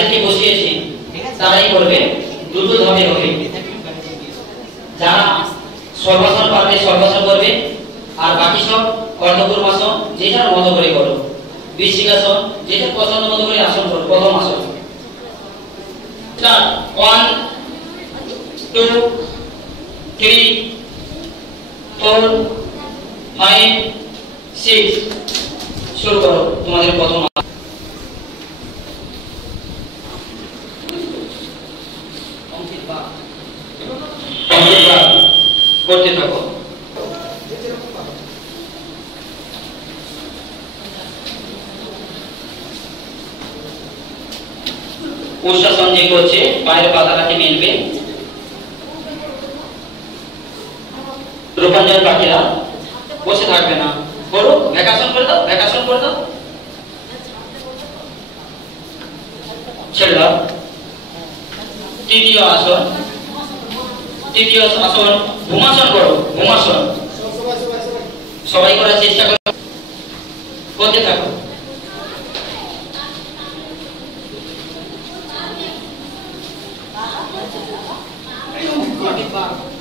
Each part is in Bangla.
যাদেরকে বসিয়েছি তারাই করবে, দুটো ধাপে হবে। যারা সর্বাসন পারবে সর্বাসন করবে, আর বাকি সব অর্ধপূর্বাসন যে যার মতো করে করো। বৃশ্চিকাসন যে যার পছন্দ মতো করে আসন করো। প্রথম আসন স্টার্ট। 1 2 3 4 5 6 শুরু করো তোমাদের প্রথম করতে থাকো। উষ্ঠাসন যে করছে পায়ের পাতাটাকে মেলবে। রূপাঞ্জয় পাখিরা বসে থাকবে না, করো, ভ্যাকাশন করে দাও, ভ্যাকাশন করে দাও, ছেড়ে দাও। তৃতীয় আসন, তৃতীয় আসন ভূমাসন করো। ভূমাসন সবাই করার চেষ্টা করো, করতে থাকো।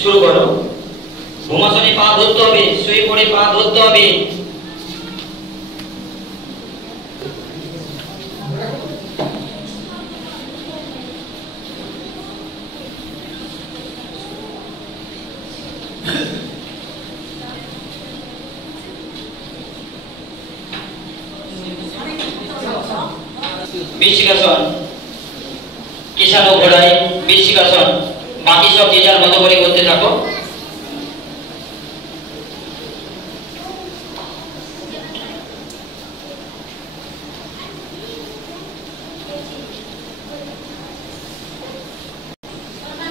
শুরু করো। ভূমাসনে পা ধরতে হবে, শুয়ে পড়ে পা ধরতে হবে। বৃশ্চিকাসন, কিষাণু ঘোড়ায় বৃশ্চিকাসন। বাকি সব যে যার মতো করে করতে থাকো।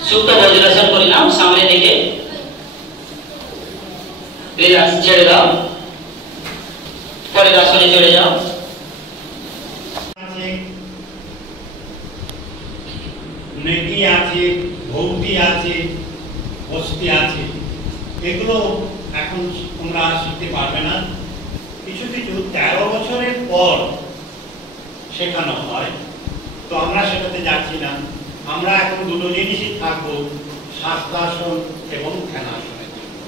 সুপ্ত বজ্রাসন করে নাও, সামনে দিকে রিল্যাক্স, ছেড়ে দাও। পরের আসনে চলে যাও। নেকি আছে, ভৌতি আছে, বস্তি আছে, এগুলো এখন তোমরা শিখতে পারবে না। কিছু কিছু 13 বছরের পর শেখানো হয়, তো আমরা সেটাতে যাচ্ছি না। আমরা এখন দুটো জিনিসই থাকবো, শাস্ত্রাসন এবং ধ্যানাসনের জন্য।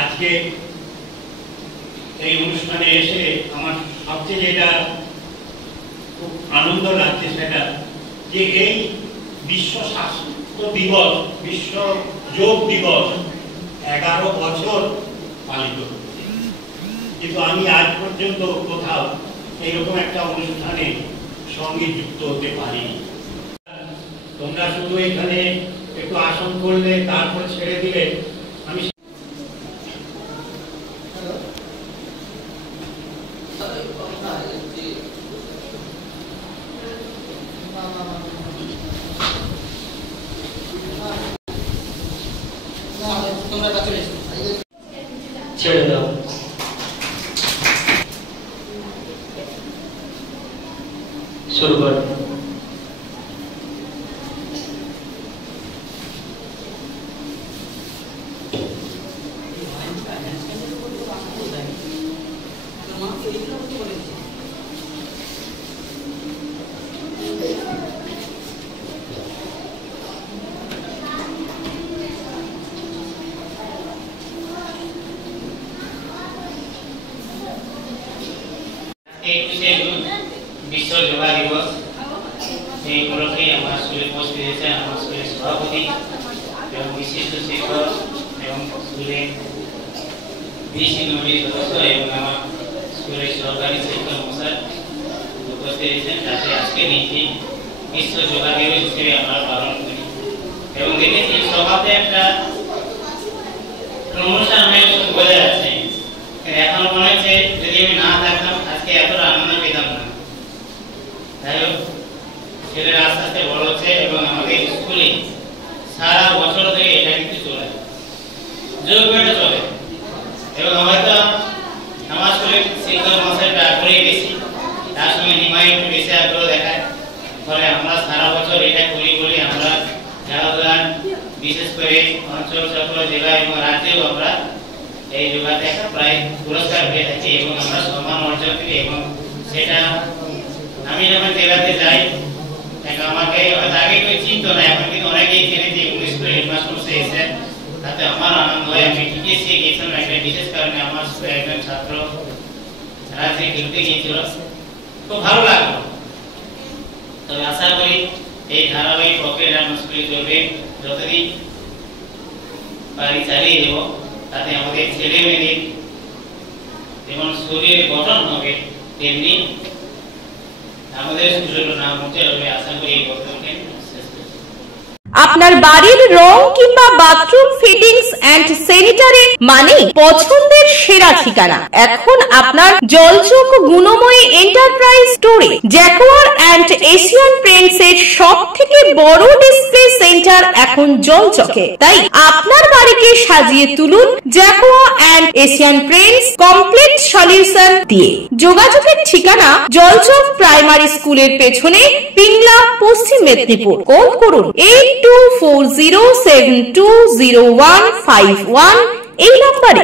আজকে এই অনুষ্ঠানে এসে আমার সবচেয়ে যেটা খুব আনন্দ লাগছে সেটা যে এই বিশ্ব স্বাস্থ্য দিবস, বিশ্ব যোগ দিবস 11 বছর পালিত হচ্ছে, কিন্তু আমি আজ পর্যন্ত কোথাও এইরকম একটা অনুষ্ঠানে সঙ্গে যুক্ত হতে পারিনি। তোমরা শুধু এখানে একটু আসন করলে, তারপর ছেড়ে দিলে। আমি ছেড়ে দাও। শুরু করো। বিশ্ব যোগা দিবস, এই উপলক্ষে আমার স্কুলে উপস্থিত হয়েছে আমার স্কুলের সভাপতি এবং বিশিষ্ট শিক্ষক এবং স্কুলে বিসি নবীর সদস্য এবং আমার স্কুলের সহকারী শিক্ষক মশাই উপস্থিত হয়েছেন, যাতে আজকে দিনটি বিশ্ব যোগা দিবস হিসেবে আমরা পালন করি। এবং দেখেছি সভাতে একটা প্রমোশন বোঝা যাচ্ছে। এখন মনে হচ্ছে যদি আমি না থাকতাম আজকে এতটা আনন্দ পেতাম না। যাই হোক, ছেলেরা আস্তে আস্তে বড় হচ্ছে এবং আমাদের স্কুলে সারা বছর থেকে এটা কিন্তু চলে, যোগটা চলে। এবং হয়তো আমার স্কুলের শিক্ষক মশাইটা আগ্রহী বেশি, তার সঙ্গে নিমাই একটু বেশি আগ্রহ দেখায়। ফলে আমরা সারা বছর এটা করি বলে আমরা খেলাধুলা, বিশেষ করে অঞ্চল চক্র, জেলা এবং রাজ্যেও আমরা এই যোগাতে একটা প্রায় পুরস্কার পেয়ে থাকি এবং আমরা সম্মান অর্জন করি। এবং সেটা আমি যখন জেলাতে যাই আমাকে হয়তো আগে কেউ চিনতো না, এখন কিন্তু অনেকেই চেনে যে স্কুল হেডমাস্টার এসে, তাতে আমার আনন্দ হয়। আমি টিকেসি গিয়েছিলাম একটা বিশেষ কারণে, আমার স্কুলে একজন ছাত্র রাজ্যে খেলতে গিয়েছিল, খুব ভালো লাগলো। তবে আশা করি এই ধারাবাহিক প্রক্রিয়া আমার স্কুলে চলবে, যতদিন পারি চালিয়ে দেবো, তাতে আমাদের ছেলে মেয়েদের যেমন শরীরের গঠন হবে, তেমনি আমাদের স্কুলের নাম উঠে হবে। আশা করি এই বক্তব্যকে শেষ করছি। আপনার বাড়ির রং কিংবা বাথরুম ফিটিংস এন্ড স্যানিটারি মানে পছন্দের সেরা ঠিকানা এখন আপনার জলচক গুণময়ী এন্টারপ্রাইজ স্টোরে। জ্যাকোয়ার এন্ড এশিয়ান পেইন্টস এর সবথেকে বড় ডিসপ্লে সেন্টার এখন জলচকে, তাই আপনার বাড়িকে সাজিয়ে তুলুন Jaquar and Asian Paints complete solution দিয়ে। যোগাযোগের ঠিকানা জলচক প্রাইমারি স্কুলের পেছনে, পিংলা, পশ্চিম মেদিনীপুর। কল করুন 8240720151 এই নম্বরে।